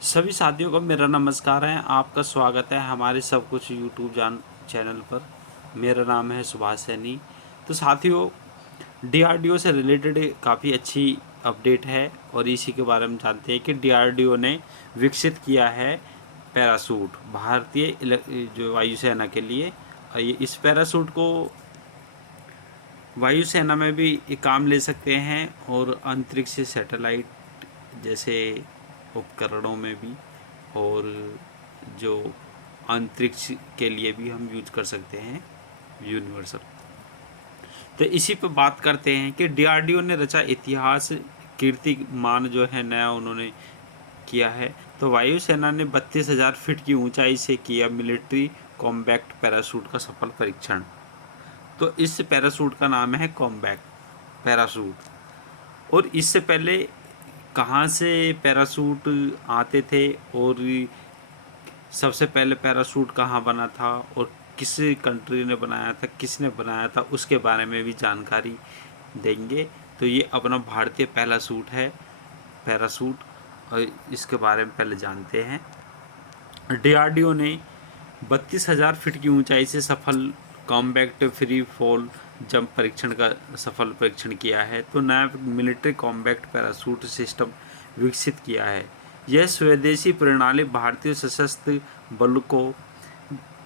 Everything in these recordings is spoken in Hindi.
सभी साथियों को मेरा नमस्कार है। आपका स्वागत है हमारे सब कुछ यूट्यूब चैनल पर। मेरा नाम है सुभाष सैनी। तो साथियों, डीआरडीओ से रिलेटेड काफ़ी अच्छी अपडेट है और इसी के बारे में जानते हैं कि डीआरडीओ ने विकसित किया है पैरासूट भारतीय जो वायुसेना के लिए। ये इस पैरासूट को वायुसेना में भी ये काम ले सकते हैं और अंतरिक्ष सैटेलाइट जैसे उपकरणों में भी, और जो अंतरिक्ष के लिए भी हम यूज कर सकते हैं यूनिवर्सल। तो इसी पर बात करते हैं कि डीआरडीओ ने रचा इतिहास, कीर्तिमान जो है नया उन्होंने किया है। तो वायुसेना ने 32,000 फीट की ऊंचाई से किया मिलिट्री कॉम्बैक्ट पैराशूट का सफल परीक्षण। तो इस पैराशूट का नाम है कॉम्बैक्ट पैराशूट। और इससे पहले कहाँ से पैराशूट आते थे और सबसे पहले पैराशूट कहाँ बना था और किस कंट्री ने बनाया था, किसने बनाया था, उसके बारे में भी जानकारी देंगे। तो ये अपना भारतीय पहला सूट है पैराशूट, और इसके बारे में पहले जानते हैं। डीआरडीओ ने 32,000 फीट की ऊंचाई से सफल कॉम्बैक्ट फ्री फॉल जंप परीक्षण का सफल परीक्षण किया है। तो नया मिलिट्री कॉम्बैक्ट पैराशूट सिस्टम विकसित किया है। यह स्वदेशी प्रणाली भारतीय सशस्त्र बल को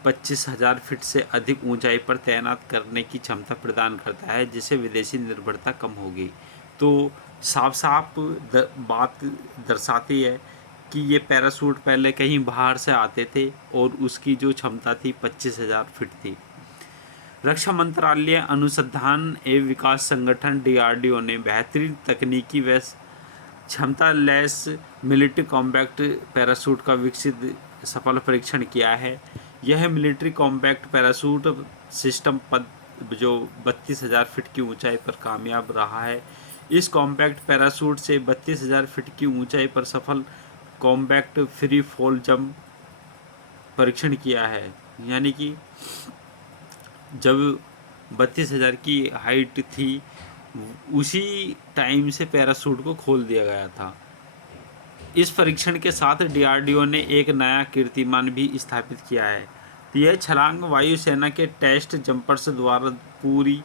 25,000 फीट से अधिक ऊंचाई पर तैनात करने की क्षमता प्रदान करता है, जिससे विदेशी निर्भरता कम होगी। तो साफ साफ बात दर्शाती है कि ये पैराशूट पहले कहीं बाहर से आते थे और उसकी जो क्षमता थी 25,000 फीट थी। रक्षा मंत्रालय अनुसंधान एवं विकास संगठन डीआरडीओ ने बेहतरीन तकनीकी व क्षमता लैस मिलिट्री कॉम्बैक्ट पैराशूट का विकसित सफल परीक्षण किया है। यह मिलिट्री कॉम्बैक्ट पैराशूट सिस्टम पद जो 32,000 फीट की ऊंचाई पर कामयाब रहा है। इस कॉम्बैक्ट पैराशूट से 32,000 फीट की ऊंचाई पर सफल कॉम्बैक्ट फ्री फॉल जंप परीक्षण किया है। यानी कि जब 32,000 की हाइट थी उसी टाइम से पैराशूट को खोल दिया गया था। इस परीक्षण के साथ डीआरडीओ ने एक नया कीर्तिमान भी स्थापित किया है। यह छलांग वायुसेना के टेस्ट जंपर्स द्वारा पूरी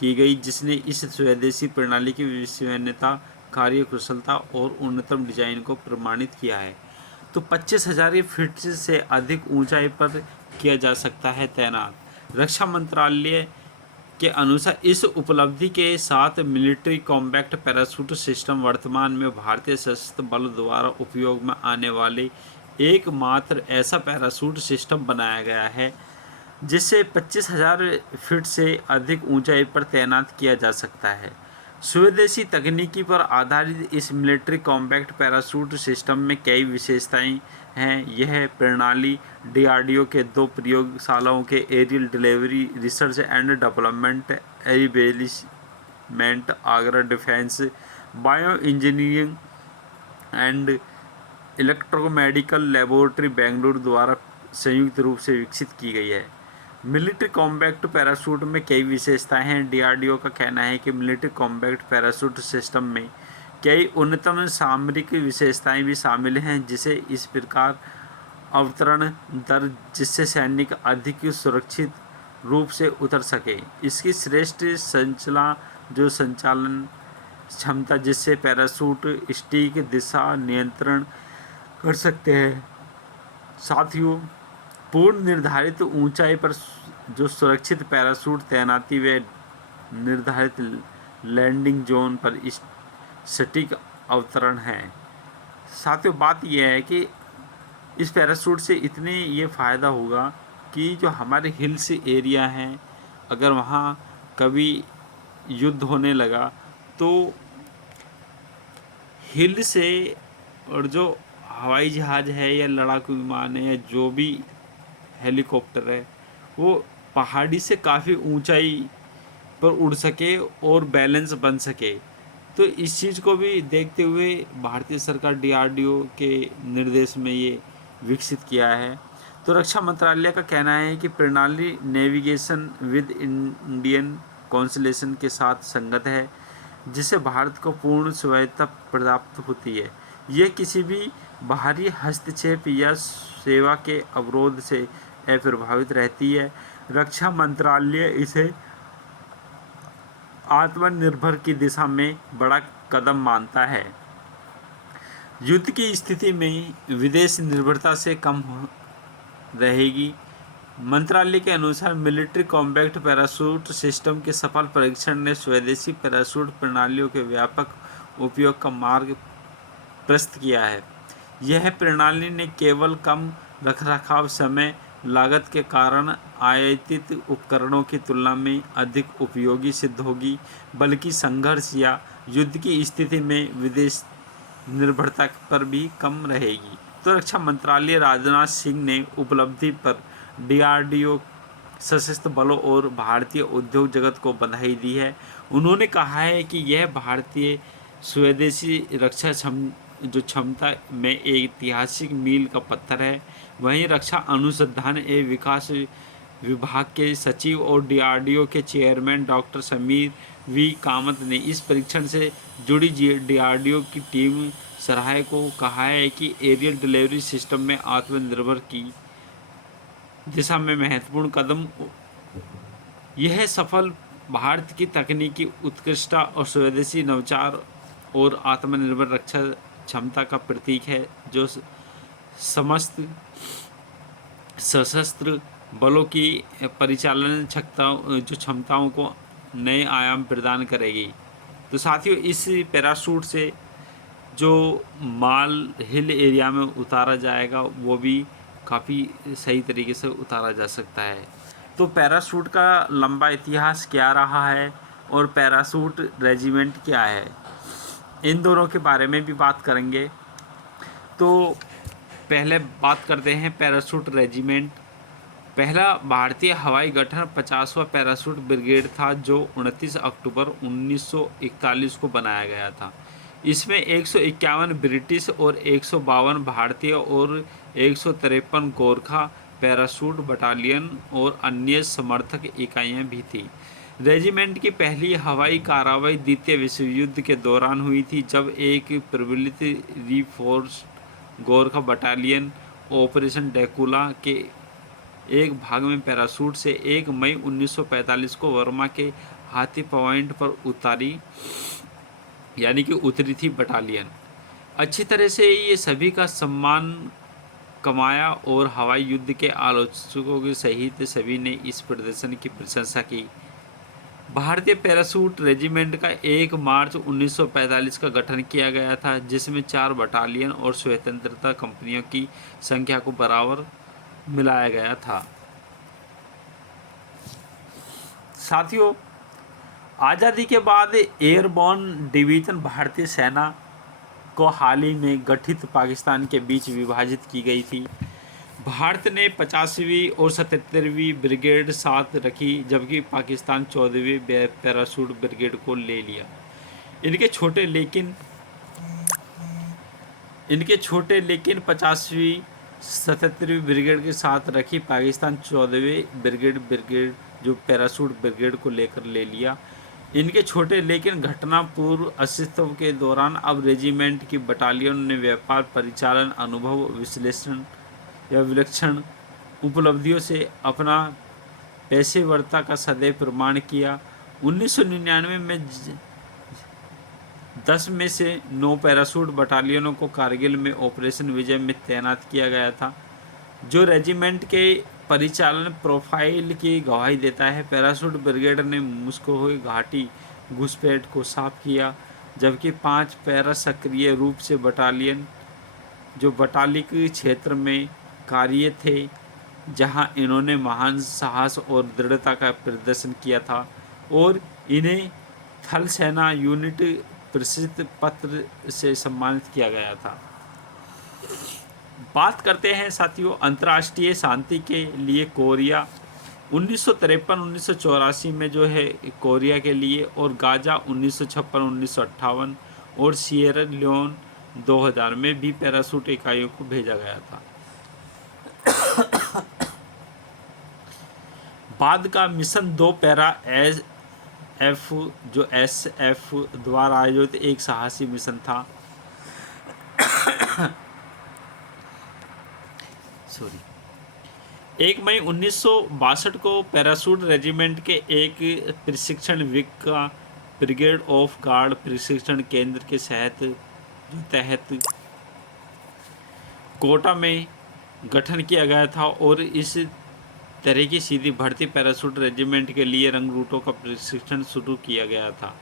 की गई, जिसने इस स्वदेशी प्रणाली की विश्वसनीयता, कार्यकुशलता और उन्नतम डिजाइन को प्रमाणित किया है। तो 25,000 फीट से अधिक ऊंचाई पर किया जा सकता है तैनात। रक्षा मंत्रालय के अनुसार इस उपलब्धि के साथ मिलिट्री कॉम्बैक्ट पैराशूट सिस्टम वर्तमान में भारतीय सशस्त्र बल द्वारा उपयोग में आने वाले एकमात्र ऐसा पैराशूट सिस्टम बनाया गया है जिसे 25,000 फीट से अधिक ऊंचाई पर तैनात किया जा सकता है। स्वदेशी तकनीकी पर आधारित इस मिलिट्री कॉम्बैक्ट पैराशूट सिस्टम में कई विशेषताएं हैं। यह प्रणाली डीआरडीओ के 2 प्रयोगशालाओं के aerial delivery research and development establishment Agra defence bio engineering and electromedical laboratory Bengaluru द्वारा संयुक्त रूप से विकसित की गई है। मिलिट्री कॉम्बैक्ट पैराशूट में कई विशेषताएं हैं। डीआरडीओ का कहना है कि मिलिट्री कॉम्बैक्ट पैराशूट सिस्टम में कई उन्नतम सामरिक विशेषताएं भी शामिल हैं, जिसे इस प्रकार अवतरण दर जिससे सैनिक अधिक सुरक्षित रूप से उतर सके। इसकी श्रेष्ठ संचालन क्षमता जिससे पैराशूट स्टिक दिशा नियंत्रण कर सकते हैं। साथियों, पूर्व निर्धारित ऊंचाई पर जो सुरक्षित पैराशूट तैनाती व निर्धारित लैंडिंग जोन पर सटीक अवतरण है। साथियों, बात यह है कि इस पैराशूट से इतने ये फ़ायदा होगा कि जो हमारे हिल्स एरिया हैं, अगर वहाँ कभी युद्ध होने लगा तो हिल से, और जो हवाई जहाज़ है या लड़ाकू विमान है या जो भी हेलीकॉप्टर है, वो पहाड़ी से काफ़ी ऊंचाई पर उड़ सके और बैलेंस बन सके। तो इस चीज़ को भी देखते हुए भारतीय सरकार डीआरडीओ के निर्देश में ये विकसित किया है। तो रक्षा मंत्रालय का कहना है कि प्रणाली नेविगेशन विद इंडियन कॉन्स्टलेशन के साथ संगत है, जिससे भारत को पूर्ण स्वायत्तता प्राप्त होती है। यह किसी भी बाहरी हस्तक्षेप या सेवा के अवरोध से अप्रभावित रहती है। रक्षा मंत्रालय इसे आत्मनिर्भर की दिशा में बड़ा कदम मानता है। युद्ध की स्थिति में विदेश निर्भरता से कम रहेगी। मंत्रालय के अनुसार मिलिट्री कॉम्बैट पैराशूट सिस्टम के सफल परीक्षण ने स्वदेशी पैराशूट प्रणालियों के व्यापक उपयोग का मार्ग प्रशस्त किया है। यह प्रणाली ने केवल कम रखरखाव समय लागत के कारण आयातित उपकरणों की तुलना में अधिक उपयोगी सिद्ध होगी, बल्कि संघर्ष या युद्ध की स्थिति में विदेश निर्भरता पर भी कम रहेगी। तो रक्षा मंत्रालय राजनाथ सिंह ने उपलब्धि पर DRDO, सशस्त्र बलों और भारतीय उद्योग जगत को बधाई दी है। उन्होंने कहा है कि यह भारतीय स्वदेशी रक्षा क्षमता में एक ऐतिहासिक मील का पत्थर है। वहीं रक्षा अनुसंधान एवं विकास विभाग के सचिव और DRDO के chairman doctor Sameer V Kamat ने इस परीक्षण से जुड़ी DRDO की टीम सराहे को कहा है कि एरियल डिलीवरी सिस्टम में आत्मनिर्भर की दिशा में महत्वपूर्ण कदम। यह सफल भारत की तकनीकी उत्कृष्टता और स्वदेशी नवाचार और आत्मनिर्भर रक्षा क्षमता का प्रतीक है, जो समस्त सशस्त्र बलों की परिचालन क्षमताओं को नए आयाम प्रदान करेगी। तो साथियों, इस पैराशूट से जो माल हिल एरिया में उतारा जाएगा वो भी काफ़ी सही तरीके से उतारा जा सकता है। तो पैराशूट का लंबा इतिहास क्या रहा है और पैराशूट रेजिमेंट क्या है, इन दोनों के बारे में भी बात करेंगे। तो पहले बात करते हैं पैराशूट रेजिमेंट। पहला भारतीय हवाई गठन 50वां पैराशूट ब्रिगेड था, जो 29 अक्टूबर 1941 को बनाया गया था। इसमें 151 ब्रिटिश और 152 भारतीय और 153 गोरखा पैराशूट बटालियन और अन्य समर्थक इकाइयाँ भी थीं। रेजिमेंट की पहली हवाई कार्रवाई द्वितीय विश्व युद्ध के दौरान हुई थी, जब एक प्रबलित रीफोर्स्ड गोरखा बटालियन ऑपरेशन ड्रैकुला के एक भाग में पैराशूट से 1 मई 1945 को वर्मा के हाथी पॉइंट पर उतरी थी बटालियन। अच्छी तरह से ये सभी का सम्मान कमाया और हवाई युद्ध के आलोचकों के सहित सभी ने इस प्रदर्शन की प्रशंसा की। भारतीय पैराशूट रेजिमेंट का 1 मार्च 1945 का गठन किया गया था, जिसमें 4 बटालियन और स्वतंत्रता कंपनियों की संख्या को बराबर मिलाया गया था। साथियों, आज़ादी के बाद एयरबोर्न डिवीज़न भारतीय सेना को हाल ही में गठित पाकिस्तान के बीच विभाजित की गई थी। भारत ने 50वीं और 77वीं ब्रिगेड साथ रखी, जबकि पाकिस्तान 14वीं पैराशूट ब्रिगेड को ले लिया। इनके छोटे लेकिन 50वीं 77वीं ब्रिगेड के साथ रखी पाकिस्तान 14वीं ब्रिगेड जो पैराशूट ब्रिगेड को लेकर ले लिया। इनके छोटे लेकिन घटना पूर्व अस्तित्व के दौरान अब रेजिमेंट की बटालियन ने व्यापार परिचालन अनुभव विश्लेषण या विलक्षण उपलब्धियों से अपना पेशेवरता का सदैव प्रमाण किया। 1999 में 10 में से 9 पैराशूट बटालियनों को कारगिल में ऑपरेशन विजय में तैनात किया गया था, जो रेजिमेंट के परिचालन प्रोफाइल की गवाही देता है। पैराशूट ब्रिगेड ने मुस्कोहोई घाटी घुसपैठ को साफ किया, जबकि 5 पैरा सक्रिय रूप से बटालियन जो बटालिक क्षेत्र में कार्य थे, जहां इन्होंने महान साहस और दृढ़ता का प्रदर्शन किया था और इन्हें थल सेना यूनिट प्रसिद्ध पत्र से सम्मानित किया गया था। बात करते हैं साथियों अंतर्राष्ट्रीय शांति के लिए कोरिया। 1953-1984 में जो है कोरिया के लिए, और गाजा 1956-1958 और सिएरा लियोन 2000 में भी पैराशूट इकाइयों को भेजा गया था। बाद का मिशन 2 पैरा एफ जो SF द्वारा आयोजित एक साहसी मिशन था। सॉरी 1 मई 1962 को पैराशूट रेजिमेंट के एक प्रशिक्षण विंग का ब्रिगेड ऑफ गार्ड प्रशिक्षण केंद्र के तहत कोटा में गठन किया गया था और इस तरह की सीधी भर्ती पैराशूट रेजिमेंट के लिए रंग रूटों का प्रशिक्षण शुरू किया गया था।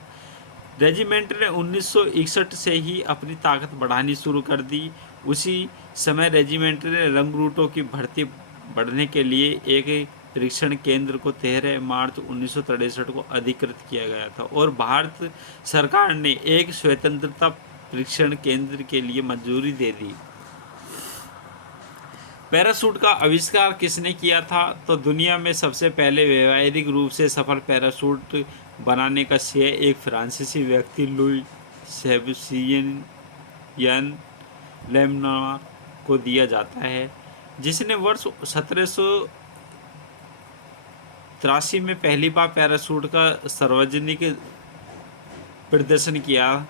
रेजिमेंट ने 1961 से ही अपनी ताकत बढ़ानी शुरू कर दी। उसी समय रेजिमेंट ने रंग रूटों की भर्ती बढ़ने के लिए एक परीक्षण केंद्र को 13 मार्च 1963 को अधिकृत किया गया था और भारत सरकार ने एक स्वतंत्रता परीक्षण केंद्र के लिए मंजूरी दे दी। पैराशूट का आविष्कार किसने किया था? तो दुनिया में सबसे पहले व्यावहारिक रूप से सफल पैराशूट बनाने का श्रेय एक फ्रांसीसी व्यक्ति लुई सेबस्टियन लेमनार को दिया जाता है, जिसने वर्ष 1783 में पहली बार पैराशूट का सार्वजनिक प्रदर्शन किया।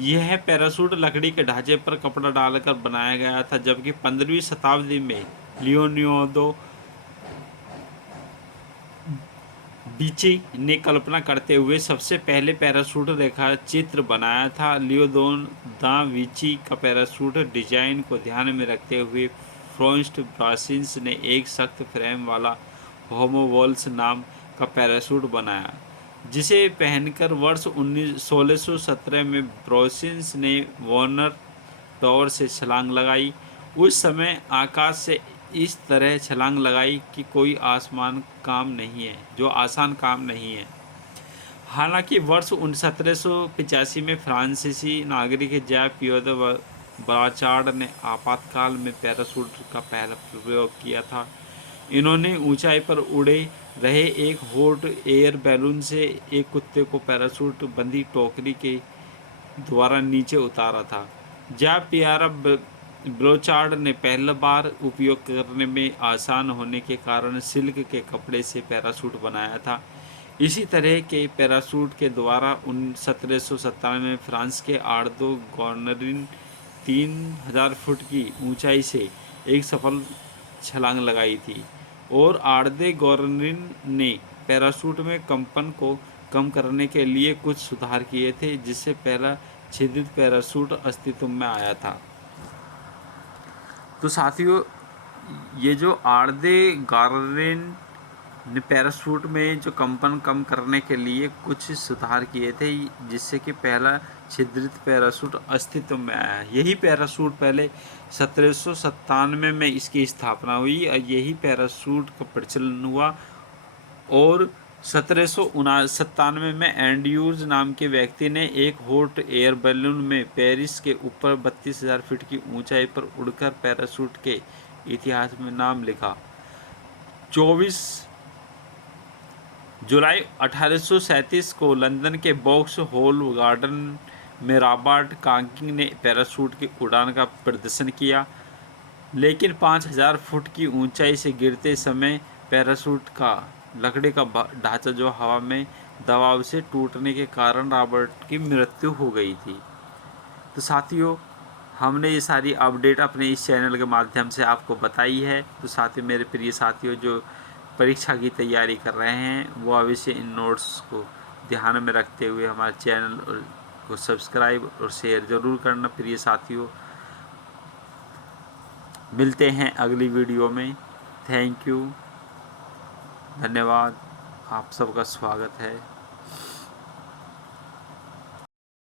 यह पैराशूट लकड़ी के ढांचे पर कपड़ा डालकर बनाया गया था, जबकि 15वीं शताब्दी में लियोनार्दो विंची ने कल्पना करते हुए सबसे पहले पैराशूट रेखा चित्र बनाया था। लियोनार्दो दा विंची का पैराशूट डिजाइन को ध्यान में रखते हुए फ्रॉस्ट ब्रासिस ने एक सख्त फ्रेम वाला होमोवॉल्स नाम का पैराशूट बनाया, जिसे पहनकर वर्ष 1617 में ब्रासिस ने वॉर्नर टावर से छलांग लगाई। उस समय आकाश से इस तरह छलांग लगाई कि कोई आसान काम नहीं है। हालांकि वर्ष 1785 में फ्रांसीसी नागरिक जैक पियर ब्राचार्ड ने आपातकाल में पैराशूट का पहला प्रयोग किया था। इन्होंने ऊंचाई पर उड़े रहे एक हॉट एयर बैलून से एक कुत्ते को पैराशूट बंधी टोकरी के द्वारा नीचे उतारा था। जैक पियर ब्रोचार्ड ने पहली बार उपयोग करने में आसान होने के कारण सिल्क के कपड़े से पैराशूट बनाया था। इसी तरह के पैराशूट के द्वारा 1797 में फ्रांस के आर्दो गॉर्नरिन 3000 फुट की ऊंचाई से एक सफल छलांग लगाई थी और आर्दे गॉर्नरिन ने पैराशूट में कंपन को कम करने के लिए कुछ सुधार किए थे, जिससे पहला छिद्रित पैराशूट अस्तित्व में आया था। तो साथियों, ये जो आर्दे गॉर्नरिन ने पैराशूट में जो कंपन कम करने के लिए कुछ सुधार किए थे, जिससे कि पहला छिद्रित पैराशूट अस्तित्व में आया। यही पैराशूट पहले 1797 में इसकी स्थापना हुई और यही पैराशूट का प्रचलन हुआ और 1797 में एंड्रयूज नाम के व्यक्ति ने एक हॉट एयर बैलून में पेरिस के ऊपर 32,000 फीट की ऊंचाई पर उड़कर पैराशूट के इतिहास में नाम लिखा। 24 जुलाई 1837 को लंदन के बॉक्स हॉल गार्डन में रॉबर्ट काकिंग ने पैराशूट की उड़ान का प्रदर्शन किया, लेकिन 5000 फुट की ऊंचाई से गिरते समय पैराशूट का लकड़ी का ढांचा जो हवा में दबाव से टूटने के कारण रॉबर्ट की मृत्यु हो गई थी। तो साथियों, हमने ये सारी अपडेट अपने इस चैनल के माध्यम से आपको बताई है। तो साथियों, मेरे प्रिय साथियों जो परीक्षा की तैयारी कर रहे हैं, वो अवश्य इन नोट्स को ध्यान में रखते हुए हमारे चैनल को सब्सक्राइब और शेयर ज़रूर करना। प्रिय साथियों, मिलते हैं अगली वीडियो में। थैंक यू, धन्यवाद, आप सबका स्वागत है।